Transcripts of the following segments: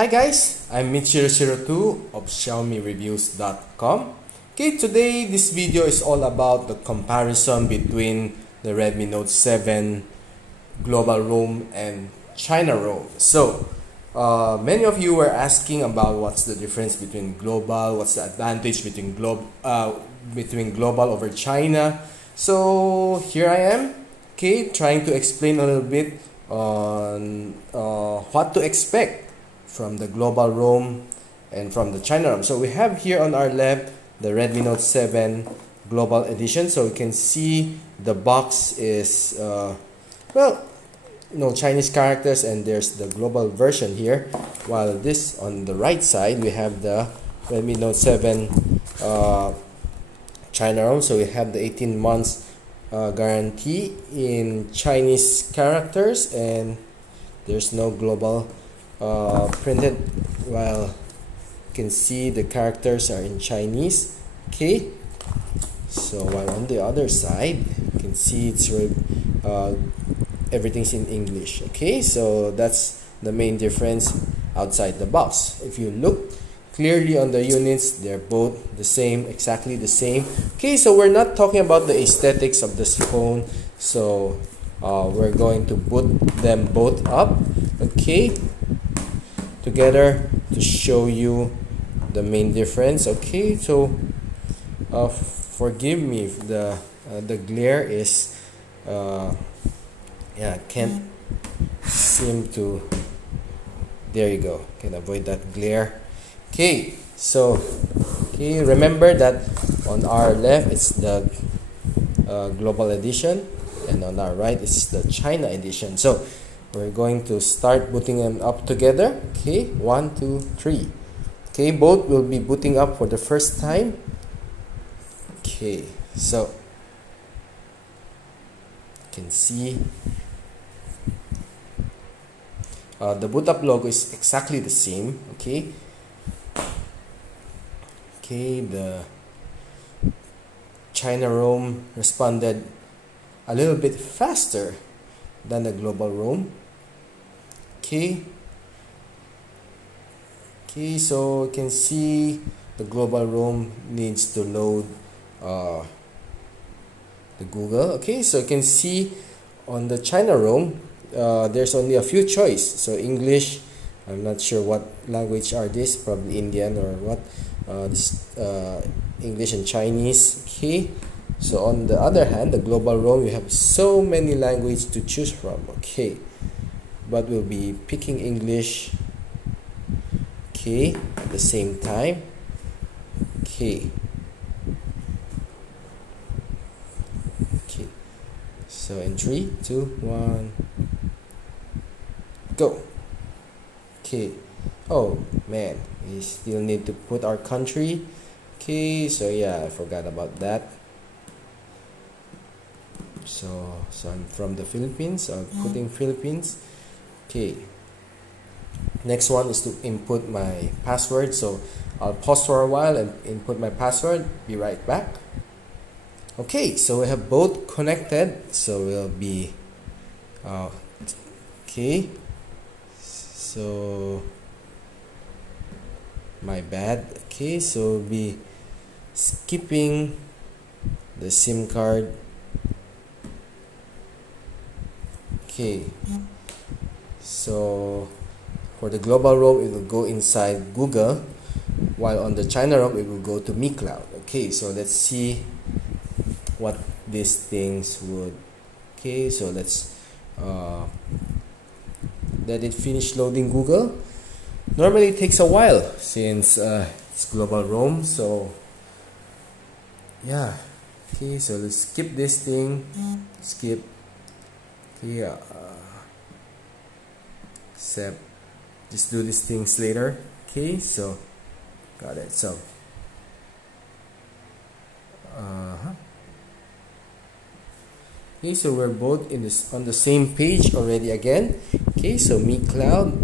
Hi guys, I'm Mitch002 of XiaomiReviews.com. Okay, today this video is all about the comparison between the Redmi Note 7 Global Rom and China Rom. So, many of you were asking about what's the difference between global, what's the advantage between global over China. So here I am, okay, trying to explain a little bit on what to expect from the Global Rom and from the China Rom. So we have here on our left the Redmi Note 7 Global Edition. So you can see the box is Chinese characters, and there's the global version here, while this on the right side we have the Redmi Note 7 China Rom. So we have the 18 months guarantee in Chinese characters, and there's no global printed, while you can see the characters are in Chinese. Okay, so while on the other side you can see it's everything's in English. Okay, so that's the main difference outside the box. If you look clearly on the units, they're both the same, exactly the same. Okay, so we're not talking about the aesthetics of this phone, so we're going to boot them both up, okay, together to show you the main difference. Okay, so forgive me if the glare is can't seem to, there you go, can avoid that glare. Okay, so remember that on our left it's the Global Edition, and on our right it's the China Edition. So we're going to start booting them up together. Okay, 1, 2, 3. Okay, both will be booting up for the first time. Okay, so you can see the boot up logo is exactly the same. Okay, the China Rom responded a little bit faster than the Global Rom. Okay, so you can see the Global Rom needs to load the Google. Okay, so you can see on the China Rom there's only a few choice. So English, I'm not sure what language are this, probably Indian or what, English and Chinese. Okay, so on the other hand, the Global Rom, you have so many languages to choose from. Okay, but we'll be picking English, okay, at the same time. Okay, so in 3, 2, 1, go. Okay, oh man, we still need to put our country. Okay, so yeah, I forgot about that. So I'm from the Philippines, so I'm putting Philippines. Okay, next one is to input my password. So I'll pause for a while and input my password. Be right back. Okay, so we have both connected, so we'll be okay, so my bad. Okay, so we'll be skipping the SIM card. Okay, so for the Global Rom, it will go inside Google, while on the China Rom it will go to Mi Cloud. Okay, so let's see what these things would. Okay, so let's let it finish loading Google. Normally it takes a while since it's Global Rom, so yeah. Okay, so let's skip this thing, skip. Okay, except just do these things later. Okay, so got it. So okay, so we're both on the same page already again. Okay, so Mi Cloud.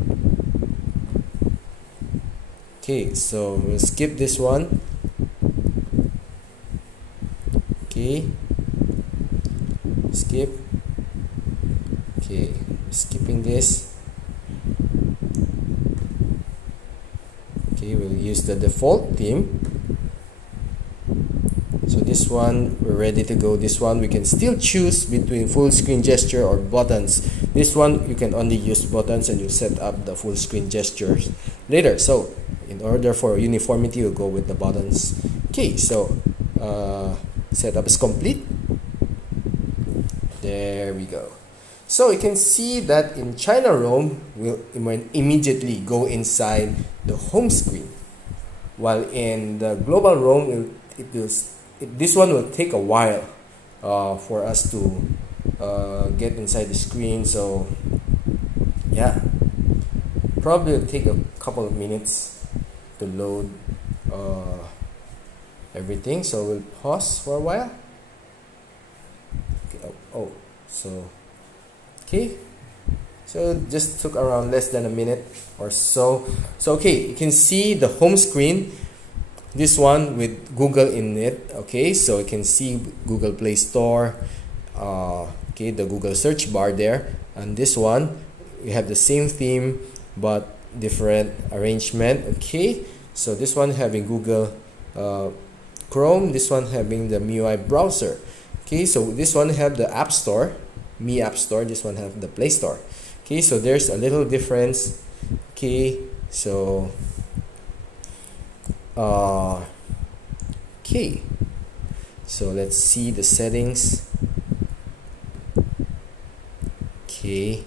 Okay, so we'll skip this one. Okay, skip. Okay, skipping this. Okay, we'll use the default theme. So this one, we're ready to go. This one, we can still choose between full screen gesture or buttons. This one, you can only use buttons and you set up the full screen gestures later. So in order for uniformity, we'll go with the buttons. Okay, so setup is complete. There we go. So you can see that in China Rom, we'll immediately go inside the home screen. While in the Global Rom, this one will take a while for us to get inside the screen. So yeah, probably will take a couple of minutes to load everything. So we'll pause for a while. Okay, okay, so it just took around less than a minute or so. So okay, you can see the home screen, this one with Google in it. Okay, so you can see Google Play Store, okay, the Google search bar there. And this one, we have the same theme but different arrangement. Okay, so this one having Google Chrome, this one having the MIUI browser. Okay, so this one have the App Store, Mi App Store, this one have the Play Store. Okay, so there's a little difference. Okay, so okay, so let's see the settings. Okay,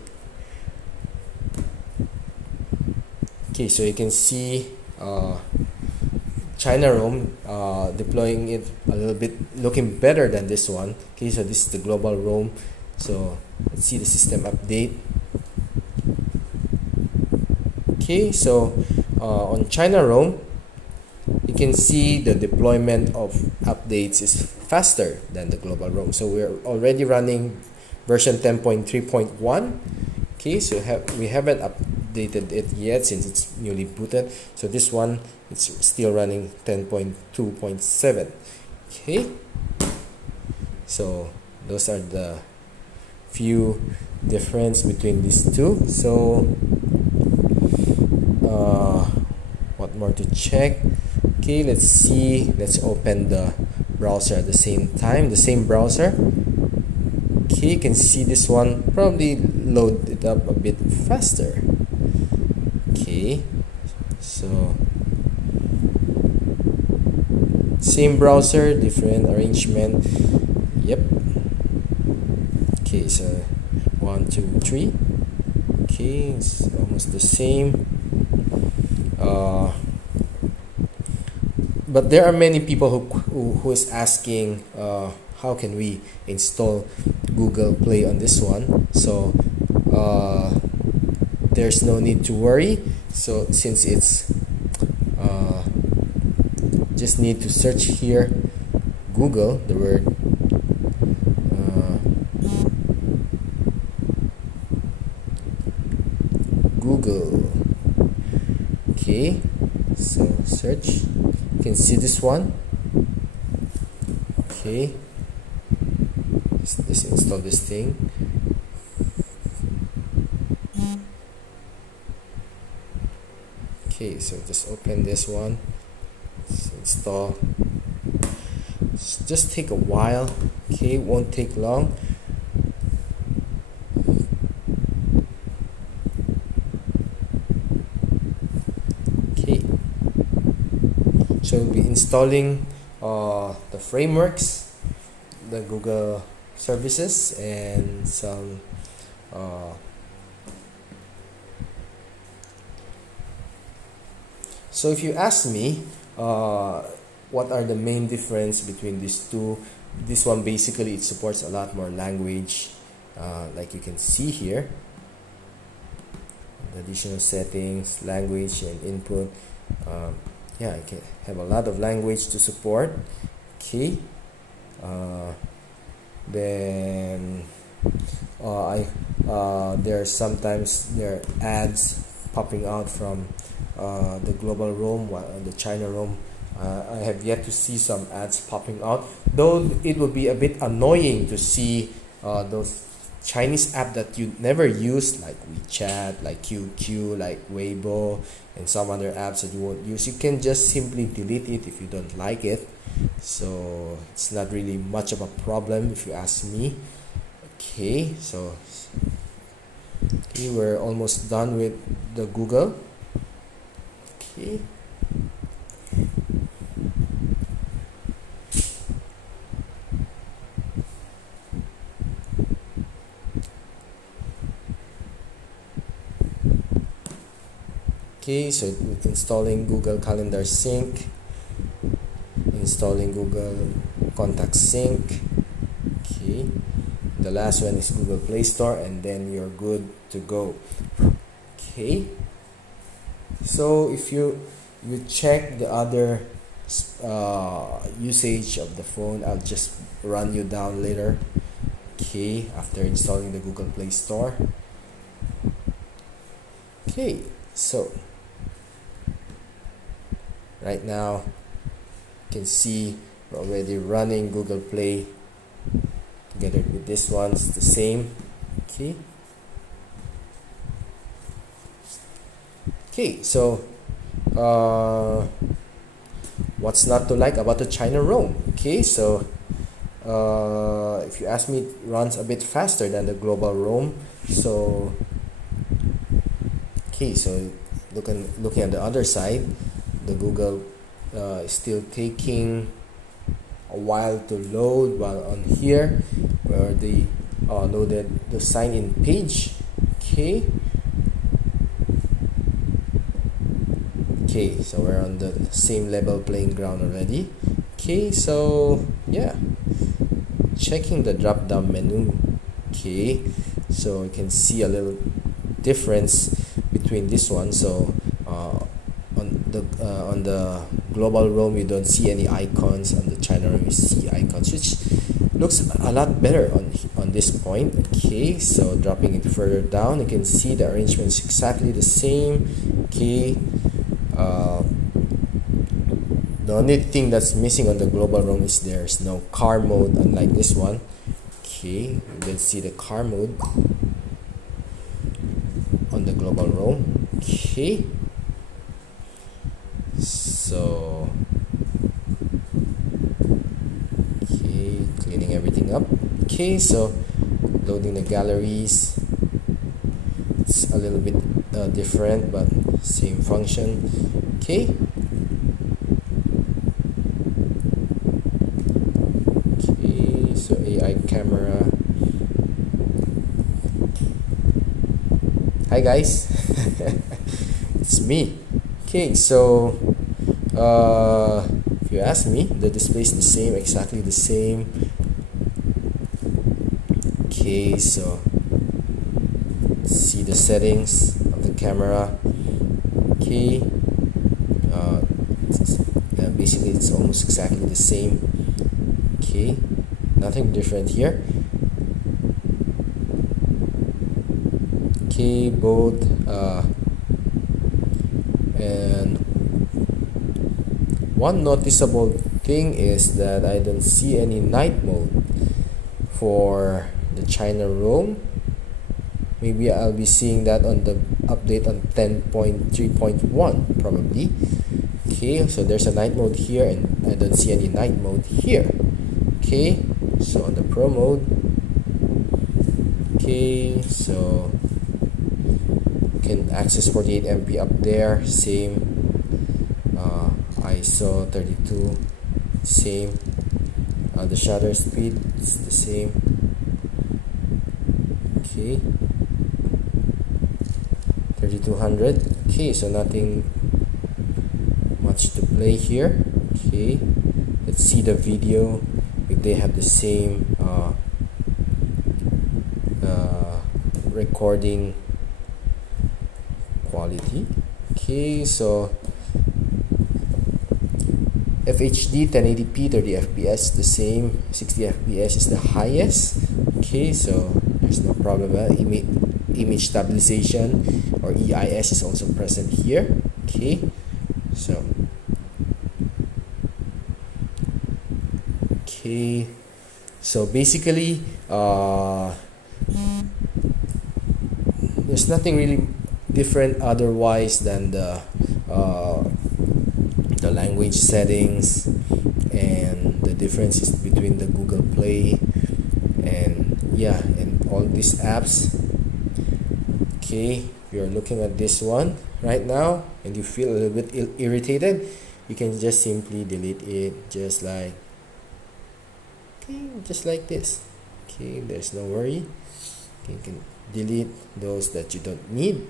so you can see China Rom deploying it a little bit, looking better than this one. Okay, so this is the Global Rom. So let's see the system update. Okay, so on China Rom, you can see the deployment of updates is faster than the Global Rom. So we're already running version 10.3.1. Okay, so we haven't updated it yet since it's newly booted. So this one, it's still running 10.2.7. Okay, so those are the few difference between these two. So what more to check? Okay, let's see, let's open the browser at the same time, the same browser. Okay, you can see this one probably load it up a bit faster. Okay, so same browser, different arrangement. Yep. Okay, so 1, 2, 3. Okay, it's almost the same. But there are many people who is asking how can we install Google Play on this one. So there's no need to worry. So since it's just need to search here Google, the word Google. Okay, so search, you can see this one. Okay, let's install this thing. Okay, so just open this one, let's install. Just take a while. Okay, it won't take long. Okay, so we'll be installing the frameworks, the Google services, and some so if you ask me what are the main difference between these two, this one basically it supports a lot more language, like you can see here, the additional settings, language and input. Yeah, I can have a lot of language to support. Okay, then sometimes there are ads popping out from the Global Rom, the China Rom. I have yet to see some ads popping out, though it would be a bit annoying to see those Chinese app that you never use, like WeChat, like QQ, like Weibo, and some other apps that you won't use, you can just simply delete it if you don't like it. So it's not really much of a problem if you ask me. Okay, so okay, we're almost done with the Google. Okay. Okay, so installing Google Calendar Sync, installing Google Contact Sync. Okay, the last one is Google Play Store, and then you're good to go. Okay, so if you check the other usage of the phone, I'll just run you down later. Okay, after installing the Google Play Store. Okay, so right now you can see we're already running Google Play together with this one. It's the same. Okay, so what's not to like about the China Rom? Okay, so if you ask me, it runs a bit faster than the Global Rom. So okay, so looking at the other side, the Google is still taking a while to load, while on here where they loaded the sign-in page. Okay, so we're on the same level playing ground already. Okay, so yeah, checking the drop down menu. Okay, so you can see a little difference between this one. So on the Global Rom you don't see any icons, on the China Rom you see icons, which looks a lot better on this point. Okay, so dropping it further down, you can see the arrangement is exactly the same. Okay, the only thing that's missing on the Global Rom is there's no car mode, unlike this one. Okay, let's see the car mode on the Global Rom. Okay, so okay, cleaning everything up. Okay, so loading the galleries. It's a little bit different, but same function. Okay, so AI camera. Hi guys, it's me. Okay, so if you ask me, the display is the same, exactly the same. Okay, so see the settings of the camera. Okay, basically it's almost exactly the same. Okay, nothing different here. Okay, both and one noticeable thing is that I don't see any night mode for the China Rom. Maybe I'll be seeing that on the update on 10.3.1 probably. Okay, so there's a night mode here, and I don't see any night mode here. Okay, so on the Pro mode. Okay, so you can access 48 MP up there, same. ISO 32, same. The shutter speed is the same. Okay, 3200. Okay, so nothing much to play here. Okay, let's see the video if they have the same recording quality. Okay, so FHD 1080p 30 fps the same, 60 fps is the highest. Okay, so there's no problem. Image stabilization or EIS is also present here. Okay, so basically There's nothing really different otherwise than the language settings, and the differences between the Google Play and yeah, and all these apps. Okay, you're looking at this one right now and you feel a little bit irritated, you can just simply delete it, just like this. Okay, there's no worry. Okay, you can delete those that you don't need.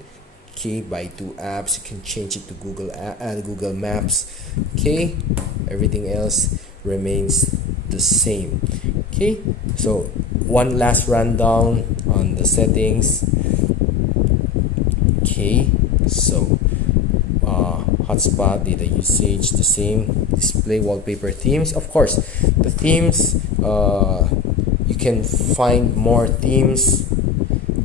Okay, by 2 apps, you can change it to Google Maps. Okay, everything else remains the same. Okay, so one last rundown on the settings. Okay, so hotspot, data usage, the same. Display wallpaper, themes. Of course, the themes, you can find more themes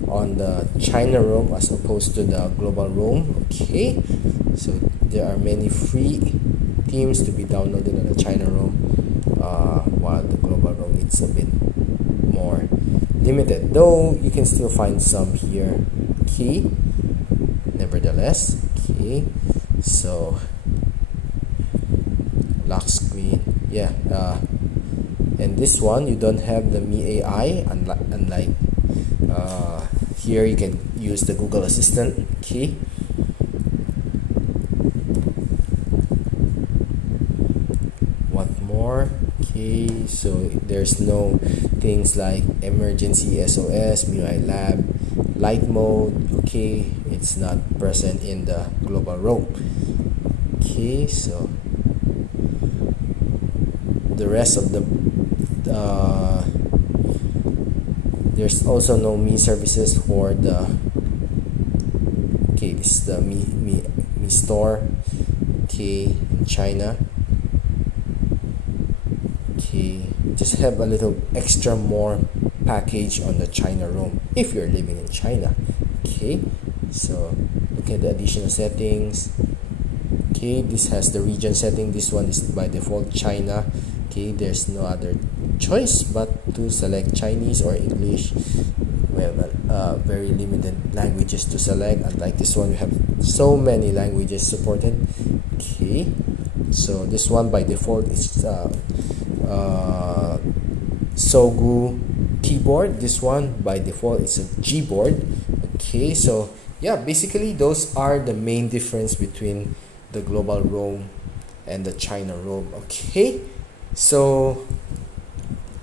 on the China Rom as opposed to the Global Rom. Okay, so there are many free themes to be downloaded on the China Rom, while the Global Rom it's a bit more limited, though you can still find some here. Okay, nevertheless. Okay, so lock screen, yeah, and this one you don't have the MIUI, unlike here you can use the Google Assistant. Okay, what more? Okay, so there's no things like emergency SOS, MIUI Lab, light mode. Okay, it's not present in the Global Rom. Okay, so the rest of the there's also no Mi services for the, okay, this is the Mi store, okay, in China. Okay, just have a little extra more package on the China Rom if you're living in China. Okay, so look at the additional settings. Okay, this has the region setting. This one is by default China. Okay, there's no other choice but to select Chinese or English. Well, very limited languages to select. Unlike this one, we have so many languages supported. Okay, so this one by default is Sogu keyboard. This one by default is a Gboard. Okay, so yeah, basically those are the main difference between the Global Rom and the China Rom. Okay, so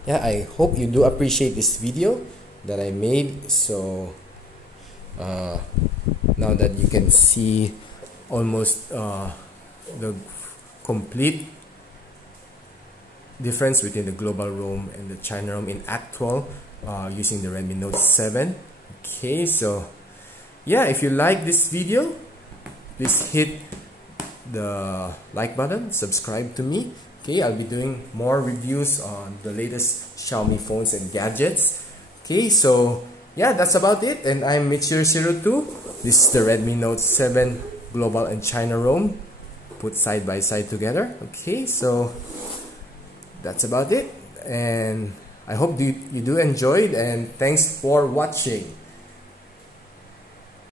yeah, I hope you do appreciate this video that I made. So now that you can see almost the complete difference between the Global Rom and the China Rom in actual using the Redmi Note 7. Okay, so yeah, if you like this video, please hit the like button, subscribe to me. Okay, I'll be doing more reviews on the latest Xiaomi phones and gadgets. Okay, so yeah, that's about it. And I'm Mitch002. This is the Redmi Note 7 Global and China Rom put side by side together. Okay, so that's about it. And I hope you do enjoy it, and thanks for watching.